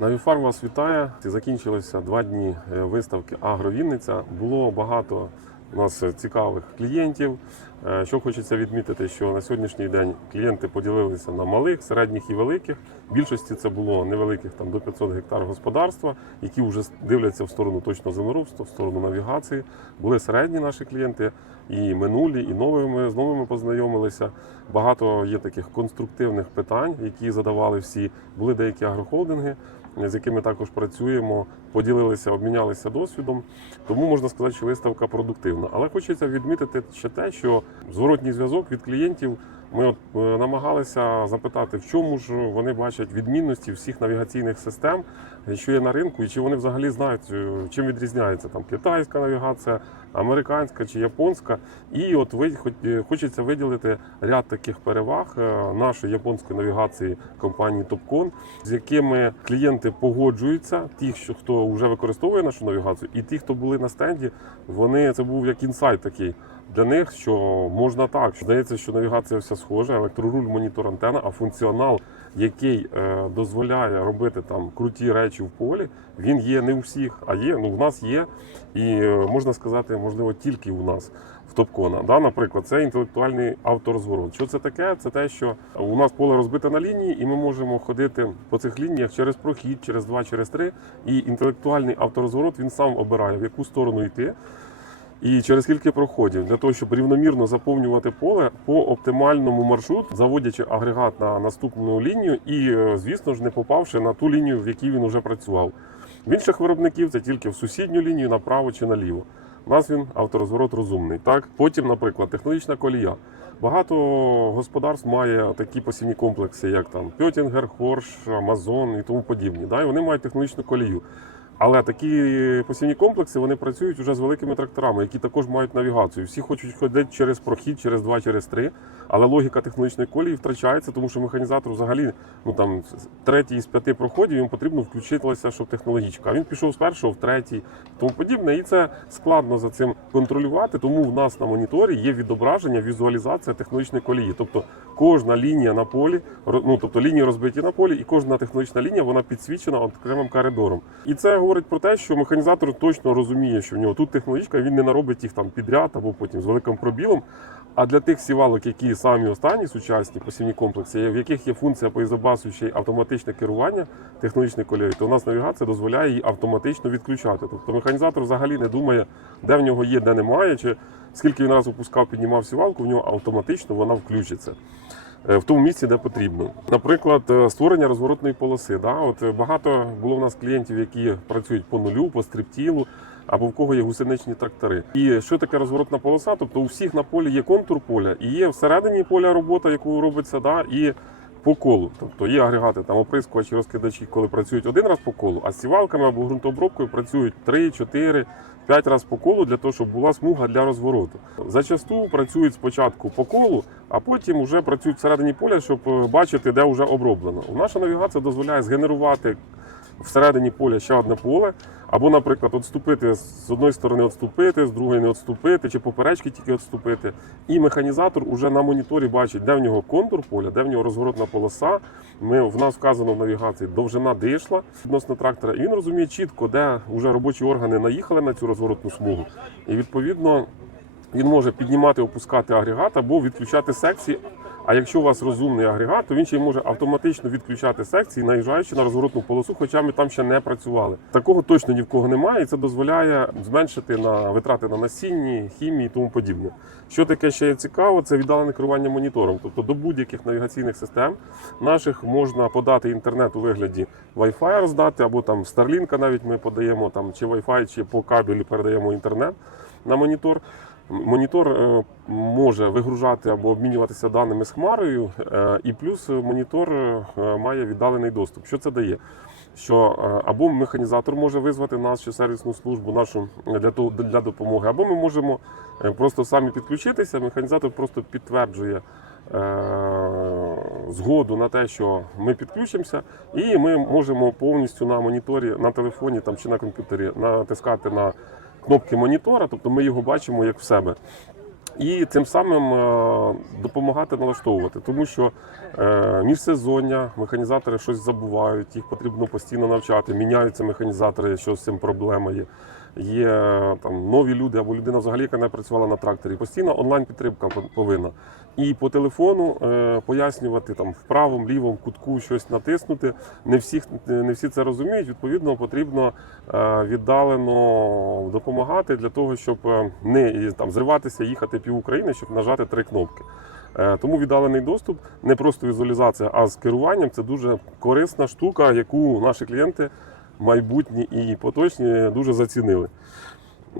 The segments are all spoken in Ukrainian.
Навіфар вас вітає. Закінчилися два дні е, виставки Агровінниця. Було багато у нас цікавих клієнтів. Е, Що хочеться відмітити, що на сьогоднішній день клієнти поділилися на малих, середніх і великих. В більшості це було невеликих там до 500 гектар господарства, які вже дивляться в сторону точно землеробства, в сторону навігації. Були середні наші клієнти, і минулі, і новими з новими познайомилися. Багато є таких конструктивних питань, які задавали всі. Були деякі агрохолдинги, з якими також працюємо, поділилися, обмінялися досвідом. Тому можна сказати, що виставка продуктивна. Але хочеться відмітити ще те, що зворотній зв'язок від клієнтів. Ми от е, намагалися запитати, в чому ж вони бачать відмінності всіх навігаційних систем, що є на ринку, і чи вони взагалі знають, е, чим відрізняється там китайська навігація, американська чи японська. І от ви е, хочеться виділити ряд таких переваг нашої японської навігації компанії Topcon, з якими клієнти погоджуються, ті, що хто вже використовує нашу навігацію, і ті, хто були на стенді, вони це був як інсайт такий. Для них що можна так, здається, що навігація вся схожа, електроруль, монітор, антена, а функціонал, який е, дозволяє робити там круті речі в полі, він є не у всіх, а є. Ну в нас є, і е, можна сказати, можливо, тільки у нас Топкона. Да, наприклад, це інтелектуальний авторозворот. Що це таке? Це те, що у нас поле розбите на лінії, і ми можемо ходити по цих лініях через прохід, через два, через три. І інтелектуальний авторозворот він сам обирає, в яку сторону йти. І через скільки проходів для того, щоб рівномірно заповнювати поле по оптимальному маршруту, заводячи агрегат на наступну лінію, і е, звісно ж не попавши на ту лінію, в якій він вже працював. В інших виробників це тільки в сусідню лінію, направо чи наліво. У нас він авторозворот розумний. Так, потім, наприклад, технологічна колія. Багато господарств має такі посівні комплекси, як там Пьотінгер, Хорш, Амазон і тому подібні. Да? І вони мають технологічну колію. Але такі посівні комплекси вони працюють вже з великими тракторами, які також мають навігацію. Всі хочуть ходити через прохід, через два, через три. Але логіка технологічної колії втрачається, тому що механізатор взагалі ну там третій із п'яти проходів їм потрібно включитися, щоб технологічка. А він пішов з першого в третій, тому подібне. І це складно за цим контролювати. Тому в нас на моніторі є відображення, візуалізація технологічної колії. Тобто кожна лінія на полі, ну тобто лінії розбиті на полі, і кожна технологічна лінія вона підсвічена окремим коридором. І це говорить про те, що механізатор точно розуміє, що в нього тут технологічка, він не наробить їх там підряд або потім з великим пробілом. А для тих сівалок, які самі останні сучасні посівні комплекси, в яких є функція по ізобасу ще й автоматичне керування технологічною колією, то у нас навігація дозволяє її автоматично відключати. Тобто механізатор взагалі не думає, де в нього є, де немає, чи скільки він раз опускав, піднімав сівалку, в нього автоматично вона включиться. Е, В тому місці, де потрібно, наприклад, е, створення розворотної полоси. Да? От е, багато було в нас клієнтів, які працюють по нулю, по стриптілу, або в кого є гусеничні трактори. І що таке розворотна полоса? Тобто у всіх на полі є контур поля, і є всередині поля робота, яку робиться, да, і по колу. Тобто є агрегати, там оприскувачі, розкидачі, коли працюють один раз по колу, а з сівалками або ґрунтообробкою працюють 3, 4, 5 разів по колу для того, щоб була смуга для розвороту. Зачасту працюють спочатку по колу, а потім вже працюють всередині поля, щоб е, бачити, де вже оброблено. Наша навігація дозволяє згенерувати всередині поля ще одне поле, або, наприклад, відступити з одної сторони, відступити, з другої не відступити, чи поперечки тільки відступити. І механізатор уже на моніторі бачить, де в нього контур поля, де в нього розворотна полоса. Ми, в нас вказано в навігації довжина дишла відносно трактора, і він розуміє чітко, де вже робочі органи наїхали на цю розворотну смугу. І відповідно він може піднімати, опускати агрегат або відключати секції. А якщо у вас розумний агрегат, то він ще може автоматично відключати секції, наїжджаючи на розворотну полосу, хоча ми там ще не працювали. Такого точно ні в кого немає, і це дозволяє зменшити на витрати на насінні, хімії і тому подібне. Що таке ще цікаво, це віддалене керування монітором. Тобто до будь-яких навігаційних систем наших можна подати інтернет у вигляді Wi-Fi роздати, або там Starlink навіть ми подаємо там чи Wi-Fi, чи по кабелю передаємо інтернет на монітор. Монітор е, може вигружати або обмінюватися даними з хмарою, е, і плюс монітор е, має віддалений доступ. Що це дає? Що або механізатор може визвати нас чи сервісну службу нашу для того для допомоги, або ми можемо просто самі підключитися. Механізатор просто підтверджує згоду на те, що ми підключимося, і ми можемо повністю на моніторі, на телефоні там чи на комп'ютері натискати на кнопки монітора, тобто ми його бачимо як в себе. і тим самим е, допомагати налаштовувати, тому що е, міжсезоння механізатори щось забувають, їх потрібно постійно навчати, міняються механізатори, що з цим проблема є. Є там нові люди або людина взагалі, яка не працювала на тракторі. Постійно онлайн підтримка повинна. І по телефону е, пояснювати там в правому, лівому кутку щось натиснути. Не всіх не всі це розуміють. Відповідно, потрібно е, віддалено допомагати для того, щоб е, не там зриватися, їхати пів України, щоб нажати три кнопки. Е, Тому віддалений доступ, не просто візуалізація, а з керуванням це дуже корисна штука, яку наші клієнти майбутні і поточні дуже зацінили.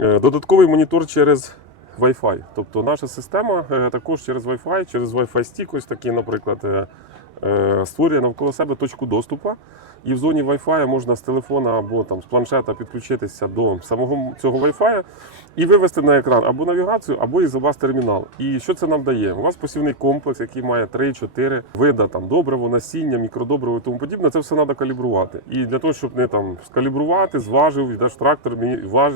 Е, Додатковий монітор через Wi-Fi. Тобто наша система е, також через Wi-Fi, через Wi-Fi стік, такий, наприклад, е, створює навколо себе точку доступу. І в зоні Wi-Fi можна з телефона або там з планшета підключитися до самого цього Wi-Fi і вивести на екран або навігацію, або ізобас термінал. І що це нам дає? У вас посівний комплекс, який має 3-4 вида там добриво, насіння, мікродобриво і тому подібне. Це все треба калібрувати. І для того, щоб не там скалібрувати, зважив, йдеш в трактор,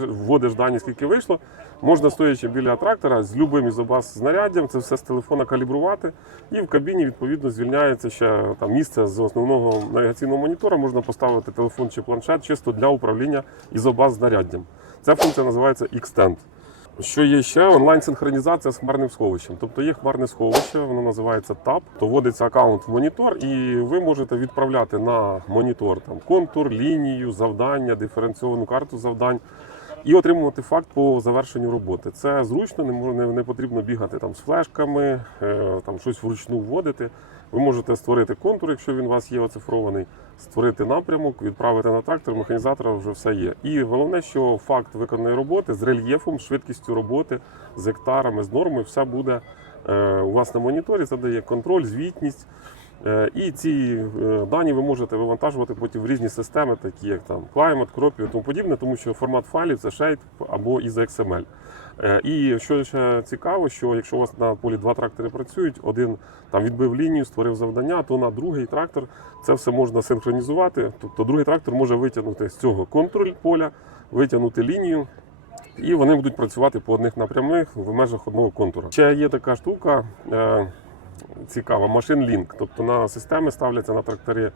вводиш дані, скільки вийшло. Можна стоячи біля трактора з любим ізобас знаряддям, це все з телефона калібрувати. І в кабіні відповідно звільняється ще там місце з основного навігаційного монітора. Можна поставити телефон чи планшет чисто для управління ізобаз знаряддям. Ця функція називається Extend. Що є ще онлайн-синхронізація з хмарним сховищем. Тобто є хмарне сховище, воно називається TAP, то вводиться аккаунт в монітор, і ви можете відправляти на монітор там контур, лінію, завдання, диференційовану карту завдань. І отримувати факт по завершенню роботи. Це зручно, не, мо- не, потрібно бігати там з флешками, е, там щось вручну вводити. Ви можете створити контур, якщо він у вас є оцифрований, створити напрямок, відправити на трактор, механізатора вже все є. І головне, що факт виконаної роботи з рельєфом, швидкістю роботи, з гектарами, з нормою, все буде е, у вас на моніторі, задає контроль, звітність. Е, І ці е, дані ви можете вивантажувати потім в різні системи, такі як там Climate, Cropio і тому подібне, тому що формат файлів це Shade або із XML. Е, І що ще цікаво, що якщо у вас на полі два трактори працюють, один там відбив лінію, створив завдання, то на другий трактор це все можна синхронізувати. Тобто другий трактор може витягнути з цього контроль поля, витягнути лінію. І вони будуть працювати по одних напрямних в межах одного контура. Ще є така штука цікава, машин лінк. Тобто на системи ставляться на тракторі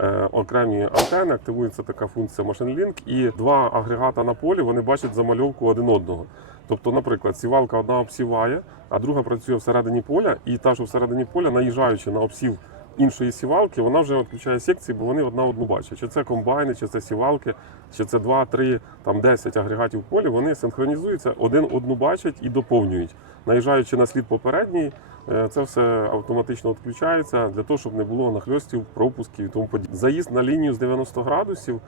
е, окремі антени, активується така функція машин лінк, і два агрегата на полі вони бачать замальовку один одного. Тобто, наприклад, сівалка одна обсіває, а друга працює всередині поля, і та, що всередині поля, наїжджаючи на обсів іншої сівалки, вона вже відключає секції, бо вони одна одну бачать. Чи це комбайни, чи це сівалки, чи це 2, 3, там 10 агрегатів в полі, вони синхронізуються, один одну бачать і доповнюють. Наїжджаючи на слід попередній, е, це все автоматично відключається для того, щоб не було нахльостів, пропусків і тому подібне. Заїзд на лінію з 90 градусів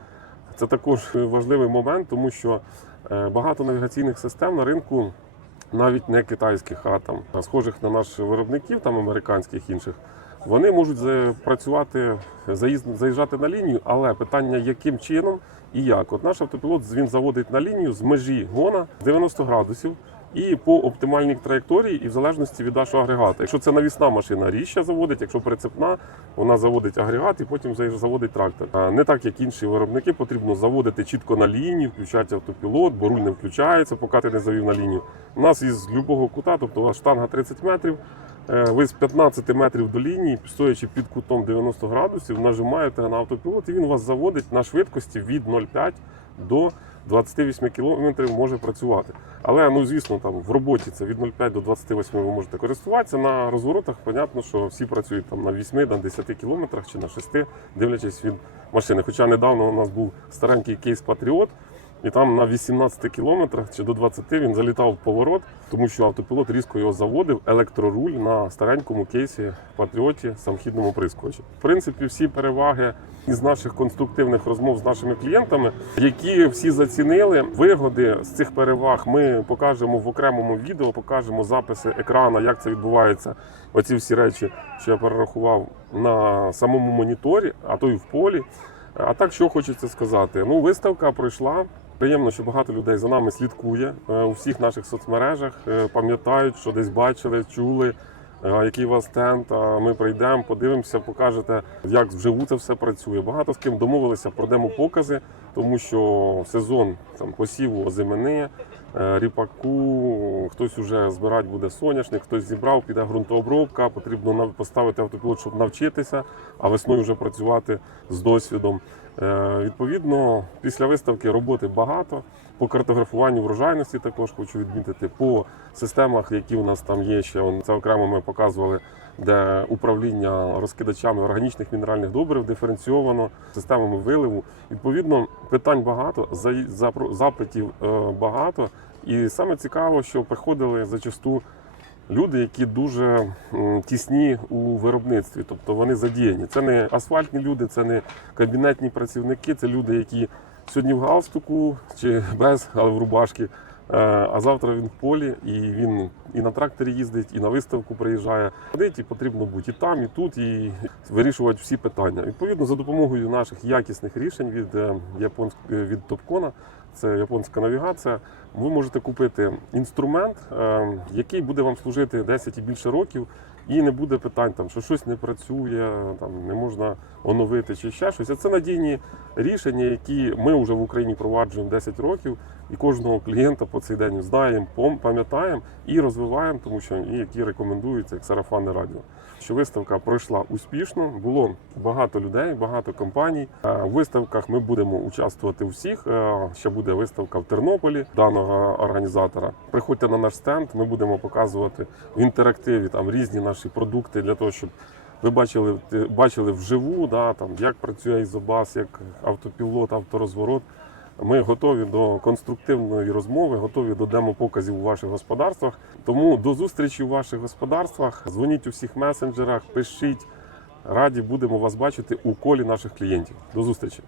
це також важливий момент, тому що е, багато навігаційних систем на ринку, навіть не китайських, а там схожих на наших виробників, там американських інших, вони можуть працювати, заїжджати на лінію, але питання яким чином і як. От наш автопілот він заводить на лінію з межі гона 90 градусів. І по оптимальній траєкторії, і в залежності від вашого агрегата. Якщо це навісна машина, ріща заводить, якщо прицепна, вона заводить агрегат і потім заводить трактор. Не так, як інші виробники, потрібно заводити чітко на лінію, включати автопілот, бо руль не включається, поки ти не завів на лінію. У нас із будь-якого кута, тобто штанга 30 метрів, ви з 15 метрів до лінії, стоячи під кутом 90 градусів, нажимаєте на автопілот, і він вас заводить на швидкості від 0,5 до 28 км може працювати. Але ну звісно, там в роботі це від 0,5 до 28 ви можете користуватися. На розворотах, понятно, що всі працюють там на 8, на 10 кілометрах чи на 6, дивлячись від машини. Хоча недавно у нас був старенький кейс Патріот. І там на 18 кілометрах чи до 20 він залітав в поворот, тому що автопілот різко його заводив, електроруль на старенькому кейсі Патріоті самохідному прискочі. В принципі, всі переваги із наших конструктивних розмов з нашими клієнтами, які всі зацінили вигоди з цих переваг. Ми покажемо в окремому відео, покажемо записи екрана, як це відбувається. Оці всі речі, що я перерахував на самому моніторі, а то й в полі. А так, що хочеться сказати? Ну, виставка пройшла. Приємно, що багато людей за нами слідкує е, у всіх наших соцмережах, е, пам'ятають, що десь бачили, чули. е, який у вас стенд. а Ми прийдемо, подивимося, покажете, як вживу це все працює. Багато з ким домовилися про демо-покази, тому що сезон там посіву озимини, ріпаку, хтось уже збирати буде соняшник, хтось зібрав, піде ґрунтообробка, потрібно поставити автопілот, щоб навчитися, а весною вже працювати з досвідом. Е, Відповідно, після виставки роботи багато. По картографуванню врожайності також хочу відмітити. По системах, які у нас там є ще, це окремо ми показували, де управління розкидачами органічних мінеральних добрив диференційовано системами виливу. Відповідно, питань багато, за- запитів е, багато. І саме цікаво, що приходили зачасту люди, які дуже тісні у виробництві, тобто вони задіяні. Це не асфальтні люди, це не кабінетні працівники, це люди, які сьогодні в галстуку чи без, але в рубашки. Е, А завтра він в полі, і він і на тракторі їздить, і на виставку приїжджає. І потрібно бути і там, і тут, і вирішувати всі питання. Відповідно, за допомогою наших якісних рішень від е, японськ... е, від Топкона, це японська навігація. Ви можете купити інструмент, який буде вам служити 10 і більше років, і не буде питань, там, що щось не працює, там не можна оновити чи ще щось. А це надійні рішення, які ми вже в Україні проваджуємо 10 років, і кожного клієнта по цей день знаємо, пам'ятаємо і розвиваємо, тому що і які рекомендуються як сарафанне радіо. Що виставка пройшла успішно, було багато людей, багато компаній. Е, В виставках ми будемо участвувати у всіх. Е, Ще буде виставка в Тернополі даного організатора. Приходьте на наш стенд, ми будемо показувати в інтерактиві там різні наші продукти для того, щоб ви бачили, ти- бачили вживу, да, там, як працює ізобас, як автопілот, авторозворот. Ми готові до конструктивної розмови, готові до демопоказів у ваших господарствах. Тому до зустрічі у ваших господарствах. Дзвоніть у всіх месенджерах, пишіть. Раді будемо вас бачити у колі наших клієнтів. До зустрічі!